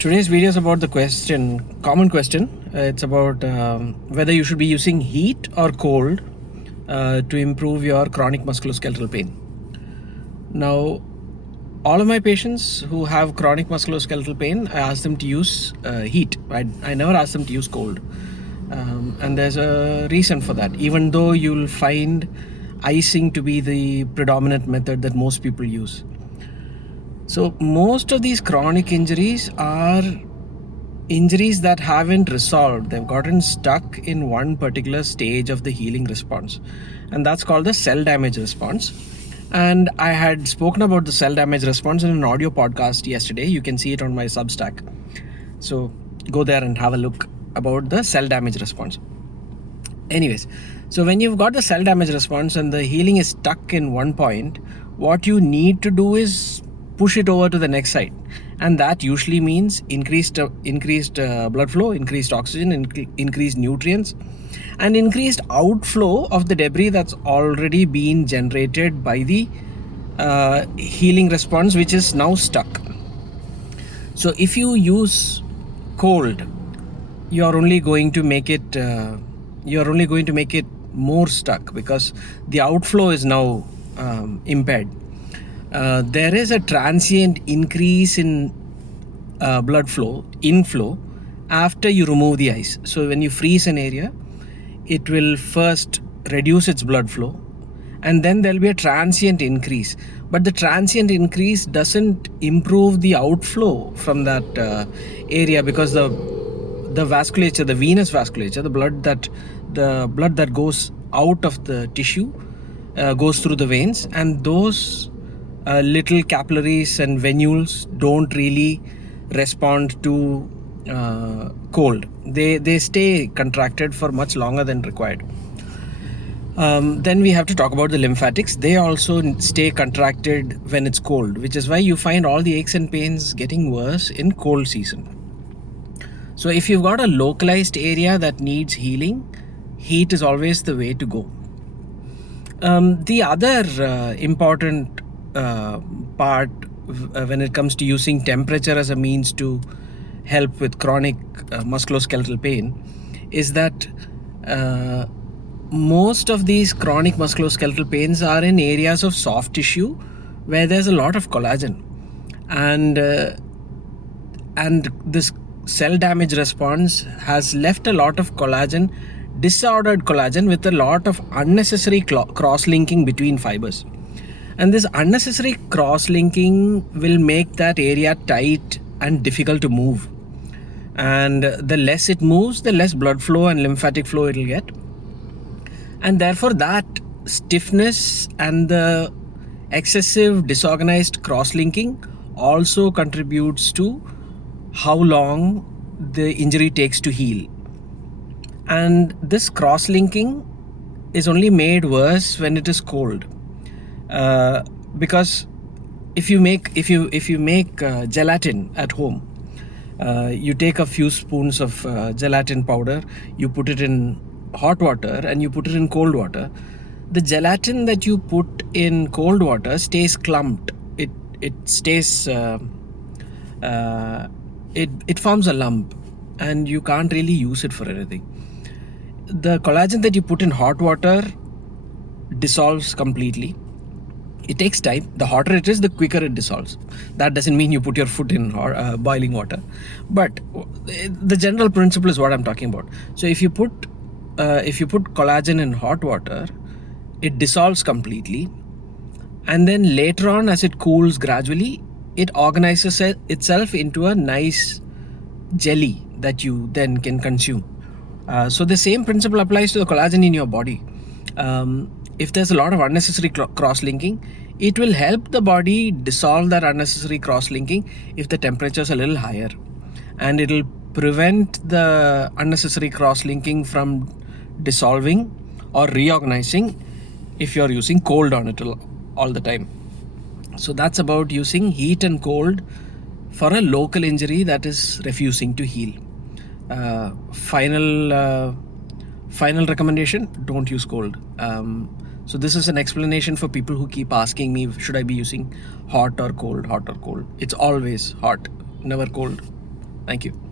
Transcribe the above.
Today's video is about the common question. It's about whether you should be using heat or cold to improve your chronic musculoskeletal pain. Now, all of my patients who have chronic musculoskeletal pain, I ask them to use heat. I never ask them to use cold. And there's a reason for that. Even though you'll find icing to be the predominant method that most people use. So most of these chronic injuries are injuries that haven't resolved. They've gotten stuck in one particular stage of the healing response, and that's called the cell damage response. And I had spoken about the cell damage response in an audio podcast yesterday. You can see it on my Substack. So go there and have a look about the cell damage response. Anyways, so when you've got the cell damage response and the healing is stuck in one point, what you need to do is push it over to the next side, and that usually means increased blood flow, increased oxygen, increased nutrients, and increased outflow of the debris that's already been generated by the healing response, which is now stuck. So if you use cold, you're only going to make it more stuck because the outflow is now impaired. There is a transient increase in blood flow, inflow, after you remove the ice. So when you freeze an area, it will first reduce its blood flow, and then there'll be a transient increase. But the transient increase doesn't improve the outflow from that area, because the vasculature, the venous vasculature, the blood that goes out of the tissue goes through the veins, and those little capillaries and venules don't really respond to cold. They stay contracted for much longer than required. Then we have to talk about the lymphatics. They also stay contracted when it's cold, which is why you find all the aches and pains getting worse in cold season. So if you've got a localized area that needs healing, heat is always the way to go. The other important part when it comes to using temperature as a means to help with chronic musculoskeletal pain is that most of these chronic musculoskeletal pains are in areas of soft tissue where there's a lot of collagen, and this cell damage response has left a lot of collagen, disordered collagen, with a lot of unnecessary cross-linking between fibers. And this unnecessary cross-linking will make that area tight and difficult to move. And the less it moves, the less blood flow and lymphatic flow it will get. And therefore that stiffness and the excessive disorganized cross-linking also contributes to how long the injury takes to heal. And this cross-linking is only made worse when it is cold. Because if you make gelatin at home, you take a few spoons of gelatin powder, you put it in hot water and you put it in cold water. The gelatin that you put in cold water stays clumped. It stays it forms a lump, and you can't really use it for anything. The collagen that you put in hot water dissolves completely. It takes time. The hotter it is, the quicker it dissolves. That doesn't mean you put your foot in boiling water, but the general principle is what I'm talking about. So if you put collagen in hot water, it dissolves completely, and then later on, as it cools gradually, it organizes itself into a nice jelly that you then can consume. So the same principle applies to the collagen in your body. If there's a lot of unnecessary cross-linking, it will help the body dissolve that unnecessary cross-linking if the temperature is a little higher. And it'll prevent the unnecessary cross-linking from dissolving or reorganizing if you're using cold on it all the time. So that's about using heat and cold for a local injury that is refusing to heal. Final recommendation: don't use cold. So this is an explanation for people who keep asking me, should I be using hot or cold? It's always hot, never cold. Thank you.